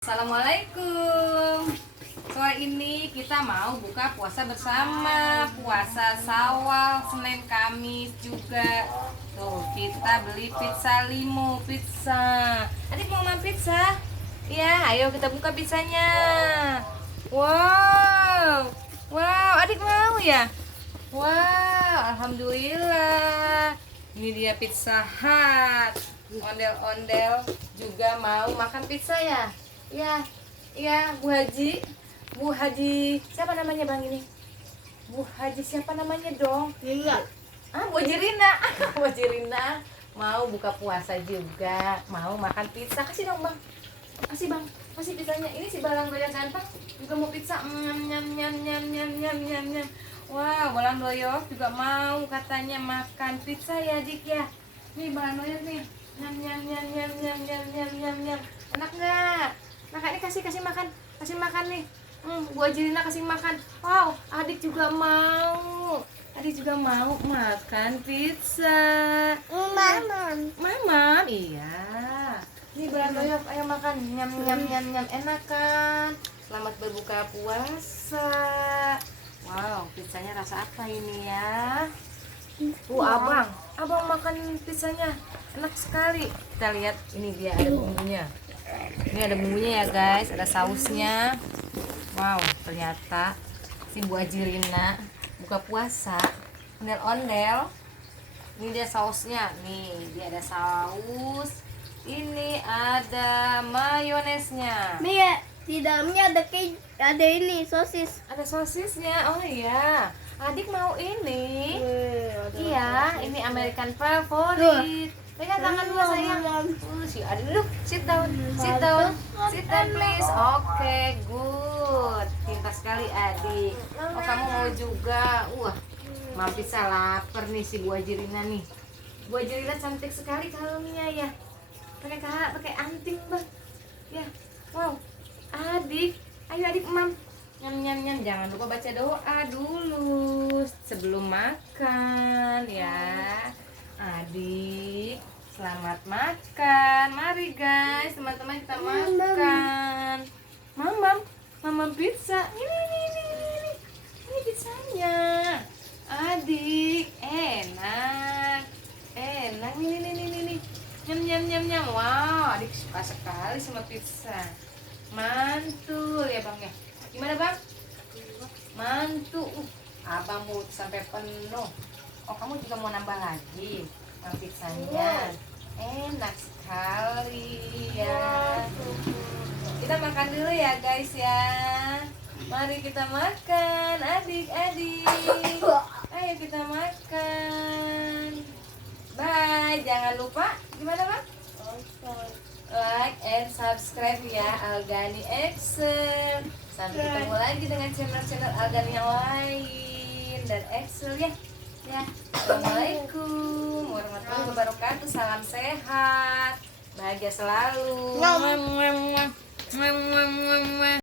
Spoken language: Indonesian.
Assalamualaikum. Sore ini kita mau buka puasa bersama. Puasa Syawal, Senin, Kamis juga. Tuh, kita beli pizza Limo, pizza. Adik mau makan pizza? Ya, ayo kita buka pizzanya. Wow. Wow, adik mau ya? Wow, alhamdulillah. Ini dia Pizza Hut. Ondel-ondel juga mau makan pizza ya? Iya, iya, Bu Haji. Bu Haji, siapa namanya Bang ini? Bu Haji siapa namanya dong? Rina. Bu Haji Rina. Bu Haji Rina mau buka puasa juga, mau makan pizza. Kasih dong Bang. Kasih Bang, kasih pizzanya. Ini si Balang Doyok ganteng juga mau pizza. Nyam nyam nyam nyam nyam nyam nyam nyam. Wow, Balang Doyok juga mau katanya makan pizza ya Dik ya. Nih Balang Doyok nih. Nyam nyam nyam nyam nyam nyam nyam nyam nyam. Enak nggak? Nah, ini kasih makan nih. Bu Ajirina kasih makan. Wow, adik juga mau. Adik juga mau makan pizza. Mamam, iya. Ini Balang Doyok, ayo makan. Nyam nyam nyam nyam, enak kan? Selamat berbuka puasa. Wow, pizzanya rasa apa ini ya? Abang makan pizzanya enak sekali. Kita lihat, ini dia ada bumbunya. Ini ada bumbunya ya guys, ada sausnya. Wow, ternyata si Bu Ajirina buka puasa ondel-ondel. Ini dia sausnya. Nih, dia ada saus. Ini ada mayonesnya. Nih ya, di dalamnya ada ini sosis. Ada sosisnya. Oh iya. Adik mau ini. Iya, ini American favorit. Pegang tangan dulu sayang. Si Adik dulu, sit down, please. Oke, good. Pintar sekali Adik. Oh, kamu mau juga? Wah, mampir lapar nih si Bu Ajirina nih. Bu Ajirina cantik sekali kalungnya ya. Pakai anting Bang. Ya, wow. Adik, ayo Adik mam. Nyam nyam nyam, jangan lupa baca doa dulu sebelum makan ya. Adik, selamat makan. Mari guys, teman-teman kita makan. Mamam pizza. Ini pizzanya. Adik, enak. Ini. Nyam. Wow, adik suka sekali sama pizza. Mantul ya Bang ya. Gimana Bang? Mantul. Abang mau sampai penuh. Oh, kamu juga mau nambah lagi pizzanya. Enak sekali ya. Kita makan dulu ya guys ya. Mari kita makan adik-adik. Ayo kita makan. Bye. Jangan lupa gimana Bang? Like and subscribe ya Algani Excel. Sampai ketemu lagi dengan channel-channel Algani yang lain dan Excel ya. Ya. Assalamualaikum warahmatullahi wabarakatuh. Salam sehat, bahagia selalu.